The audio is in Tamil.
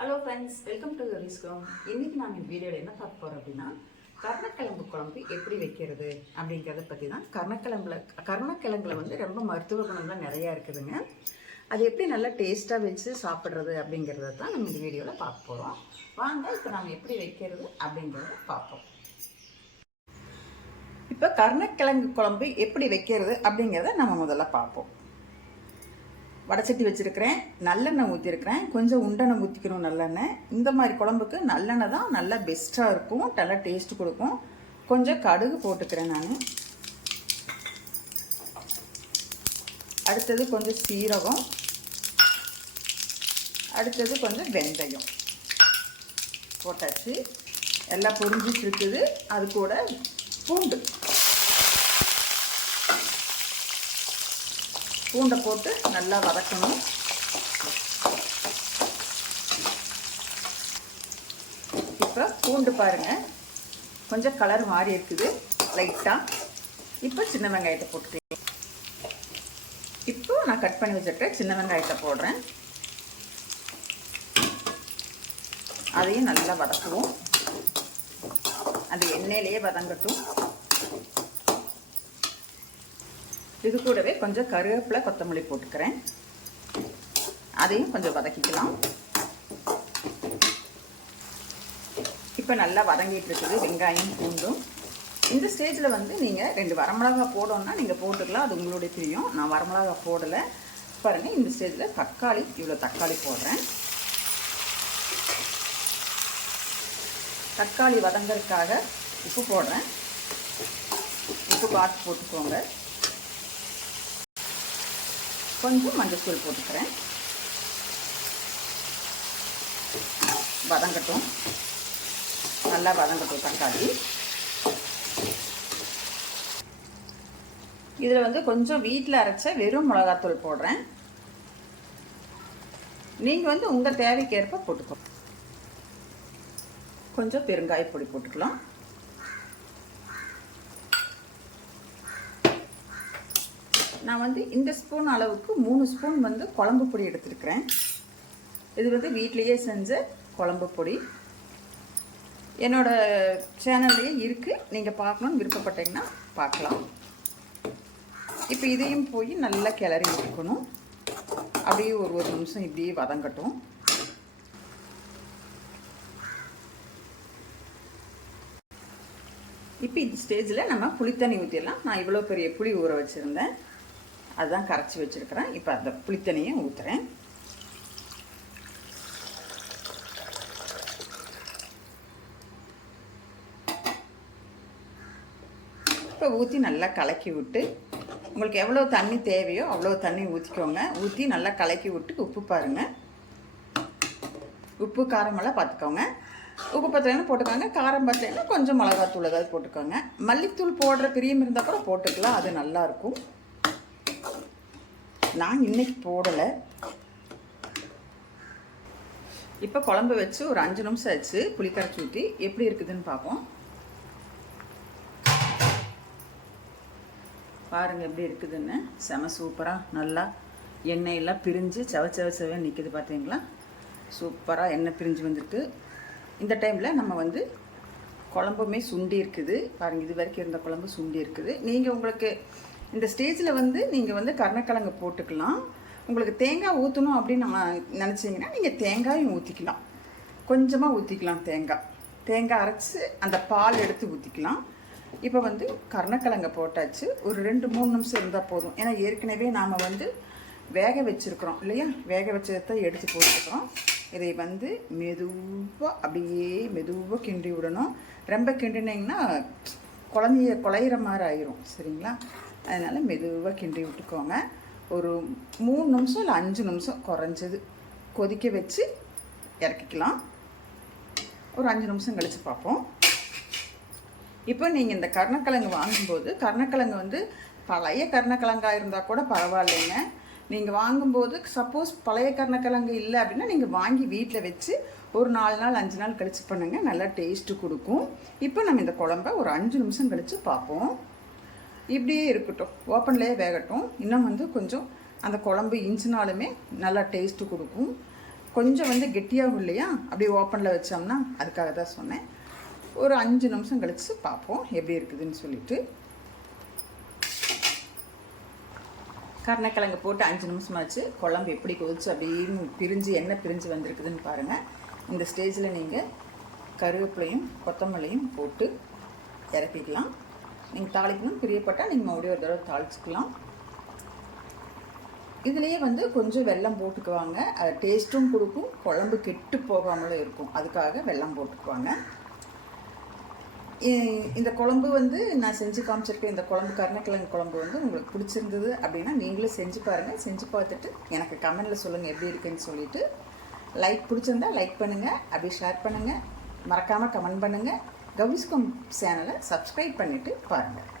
ஹலோ ஃப்ரெண்ட்ஸ் வெல்கம் டு ரிஸ்கம் இன்னைக்கு நாம் இந்த வீடியோவில் என்ன பார்க்க போகிறோம் அப்படின்னா கர்ணக்கிழங்கு குழம்பு எப்படி வைக்கிறது அப்படிங்கிறத பற்றி தான் கர்ணக்கிழங்குல கர்ணக்கிழங்குல வந்து ரொம்ப மருத்துவ குணம்லாம் நிறையா இருக்குதுங்க. அது எப்படி நல்லா டேஸ்ட்டாக வச்சு சாப்பிட்றது அப்படிங்கிறத தான் நம்ம இந்த வீடியோவில் பார்க்க போகிறோம் வாங்க இப்போ நாம் எப்படி வைக்கிறது அப்படிங்கிறத பார்ப்போம். இப்போ கர்ணக்கிழங்கு குழம்பு எப்படி வைக்கிறது அப்படிங்கிறத நம்ம முதல்ல பார்ப்போம். வடச்சட்டி வச்சுருக்கிறேன் நல்லெண்ணெய் ஊற்றிருக்கிறேன் கொஞ்சம் உண்டெண்ணெய் ஊற்றிக்கணும் நல்லெண்ணெய். இந்த மாதிரி குழம்புக்கு நல்லெண்ணெய் தான் நல்லா பெஸ்ட்டாக இருக்கும். நல்லா டேஸ்ட் கொடுக்கும். கொஞ்சம் கடுகு போட்டுக்கிறேன் நான். அடுத்தது கொஞ்சம் சீரகம். அடுத்தது கொஞ்சம் வெந்தயம். போட்டாச்சு. எல்லாம் பொரிஞ்சிட்டு இருக்குது. அது கூட பூண்டு. பூண்டை போட்டு நல்லா வதக்கணும். இப்போ பூண்டு பாருங்கள் கொஞ்சம் கலர் மாறி இருக்குது. லைட்டாக இப்போ சின்ன வெங்காயத்தை போட்டுக்கலாம். இப்போ நான் கட் பண்ணி வச்சுட்டு சின்ன வெங்காயத்தை போடுறேன். அதையும் நல்லா வதக்குவோம். அது எண்ணெயிலேயே வதங்கட்டும். இது கூடவே கொஞ்சம் கருவேப்பிலை கொத்தமல்லி போட்டுக்கிறேன். அதையும் கொஞ்சம் வதக்கிக்கலாம். இப்போ நல்லா வதங்கிட்டு இருக்குது வெங்காயம் பூண்டும். இந்த ஸ்டேஜில் வந்து நீங்கள் ரெண்டு வரமிளகா போடணும்னா நீங்கள் போட்டுக்கலாம் அது உங்களுடைய தெரியும் நான் வரமிளகா போடலை. பாருங்கள் இந்த ஸ்டேஜில் தக்காளி இவ்வளோ தக்காளி போடுறேன். தக்காளி வதங்கிறதுக்காக உப்பு போடுறேன். உப்பு பார்த்து போட்டுக்கோங்க. கொஞ்சம் மஞ்சள் போட்டுக்கிறேன். வதங்கட்டும். நல்லா வதங்கட்டும் தக்காளி. இதில் வந்து கொஞ்சம் வீட்டில் அரைச்ச வெறும் மிளகாத்தூள் போடுறேன். நீங்கள் வந்து உங்கள் தேவைக்கேற்ப போட்டுக்கோ. கொஞ்சம் பெருங்காய பொடி போட்டுக்கலாம். நான் வந்து இந்த ஸ்பூன் அளவுக்கு மூணு ஸ்பூன் வந்து குழம்பு பொடி எடுத்துருக்குறேன். இது வந்து வீட்லேயே செஞ்ச குழம்பு பொடி. என்னோட சேனல்லையே இருக்குது நீங்கள் பார்க்கணுன்னு விருப்பப்பட்டீங்கன்னா பார்க்கலாம். இப்போ இதையும் போய் நல்லா கிளறி இருக்கணும் அப்படியே ஒரு ஒரு நிமிஷம் இப்படியே வதங்கட்டும். இப்போ இந்த ஸ்டேஜில் நம்ம புளித்தண்ணி ஊற்றிடலாம் நான் இவ்வளோ பெரிய புளி ஊற வச்சுருந்தேன். அதுதான் கரைச்சி வச்சுருக்கிறேன். இப்போ அந்த புளித்தண்ணியை ஊற்றுறேன் இப்போ ஊற்றி நல்லா கலக்கி விட்டு உங்களுக்கு எவ்வளோ தண்ணி தேவையோ அவ்வளோ தண்ணி ஊற்றிக்கோங்க ஊற்றி நல்லா கலக்கி விட்டு உப்பு பாருங்கள் உப்பு காரமெல்லாம் பார்த்துக்கோங்க உப்பு பத்தலைன்னு போட்டுக்கோங்க. காரம் பத்தலைன்னா கொஞ்சம் மிளகாத்தூள் ஏதாவது போட்டுக்கோங்க. மல்லித்தூள் போடுற பிரியம் இருந்தால் கூட போட்டுக்கலாம். அது நல்லாயிருக்கும் நான் இன்னைக்கு போடலை. இப்போ குழம்பு வச்சு ஒரு அஞ்சு நிமிஷம் ஆச்சு. புளிக்கரைச்சி ஊற்றி எப்படி இருக்குதுன்னு பார்ப்போம். பாருங்கள் எப்படி இருக்குதுன்னு. செம சூப்பராக நல்லா எண்ணெயெல்லாம் பிரிஞ்சு செவ செவ செவ நிற்கிது பார்த்தீங்களா சூப்பராக எண்ணெய் பிரிஞ்சு வந்திருக்கு. இந்த டைமில் நம்ம வந்து குழம்புமே சுண்டி இருக்குது. பாருங்கள் இது வரைக்கும் இருந்த குழம்பு சுண்டி இருக்குது. நீங்கள் உங்களுக்கு இந்த ஸ்டேஜில் வந்து நீங்கள் வந்து கருணக்கிழங்கு போட்டுக்கலாம். உங்களுக்கு தேங்காய் ஊற்றணும் அப்படின்னு நம்ம நினச்சிங்கன்னா நீங்கள் தேங்காயும் ஊற்றிக்கலாம் கொஞ்சமாக ஊற்றிக்கலாம் தேங்காய். தேங்காய் அரைச்சி அந்த பால் எடுத்து ஊற்றிக்கலாம் இப்போ வந்து கருணக்கிழங்கை போட்டாச்சு. ஒரு ரெண்டு மூணு நிமிஷம் இருந்தால் போதும். ஏன்னா ஏற்கனவே நாம் வந்து வேக வச்சுருக்குறோம் இல்லையா? வேக வச்சதை எடுத்து போட்டுக்கிறோம். இதை வந்து மெதுவாக அப்படியே மெதுவாக கிண்டி விடணும். ரொம்ப கிண்டினீங்கன்னா குழந்தைய குழையிற மாதிரி ஆயிரும். சரிங்களா? அதனால் மெதுவாக கிண்டி விட்டுக்கோங்க. ஒரு மூணு நிமிஷம் இல்லை அஞ்சு நிமிஷம் குறைஞ்சது. கொதிக்க வச்சு இறக்கிக்கலாம். ஒரு அஞ்சு நிமிஷம் கழித்து பார்ப்போம். இப்போ நீங்கள் இந்த கருணக்கிழங்கு வாங்கும்போது கருணக்கிழங்கு வந்து பழைய கருணக்கிழங்காக இருந்தால் கூட பரவாயில்லைங்க. நீங்கள் வாங்கும்போது சப்போஸ் பழைய கருணக்கிழங்கு இல்லை அப்படின்னா நீங்கள் வாங்கி வீட்டில் வச்சு ஒரு நாலு நாள் அஞ்சு நாள் கழித்து பண்ணுங்கள் நல்லா டேஸ்ட்டு கொடுக்கும். இப்போ நம்ம இந்த குழம்ப ஒரு அஞ்சு நிமிஷம் கழித்து பார்ப்போம். இப்படியே இருக்கட்டும். ஓப்பன்லேயே வேகட்டும். இன்னும் வந்து கொஞ்சம் அந்த குழம்பு இஞ்சினாலுமே நல்லா டேஸ்ட்டு கொடுக்கும். கொஞ்சம் வந்து கெட்டியாகும் இல்லையா? அப்படியே ஓப்பனில் வச்சோம்னா அதுக்காக தான் சொன்னேன். ஒரு அஞ்சு நிமிஷம் கழித்து பார்ப்போம் எப்படி இருக்குதுன்னு சொல்லிட்டு. கருணக்கிழங்கு போட்டு அஞ்சு நிமிஷமாச்சு. குழம்பு எப்படி கொதிச்சு அப்படின்னு பிரிஞ்சு என்ன பிரிஞ்சு வந்திருக்குதுன்னு பாருங்கள் இந்த ஸ்டேஜில் நீங்கள் கருவேப்பிலையும் கொத்தமல்லியும் போட்டு இறக்கிக்கலாம். நீங்கள் தாளிக்கணும். பிரியப்பட்டால் நீங்கள் மறுபடியும் ஒரு தடவை தாளிச்சுக்கலாம். இதுலேயே வந்து கொஞ்சம் வெல்லம் போட்டுக்குவாங்க. அது டேஸ்ட்டும் கொடுக்கும். குழம்பு கெட்டு போகாமலும் இருக்கும். அதுக்காக வெல்லம் போட்டுக்குவாங்க. இந்த குழம்பு வந்து நான் செஞ்சு காமிச்சிருக்கேன். இந்த குழம்பு கருணக்கிழங்கு குழம்பு வந்து உங்களுக்கு பிடிச்சிருந்தது அப்படின்னா நீங்களும் செஞ்சு பாருங்கள் செஞ்சு பார்த்துட்டு எனக்கு கமெண்டில் சொல்லுங்கள் எப்படி இருக்குன்னு சொல்லிட்டு. லைக் பிடிச்சிருந்தா லைக் பண்ணுங்கள் அப்படி ஷேர் பண்ணுங்கள் மறக்காமல் கமெண்ட் பண்ணுங்கள் கவிஸ்கம் சேனலை சப்ஸ்கிரைப் பண்ணிவிட்டு பாருங்கள்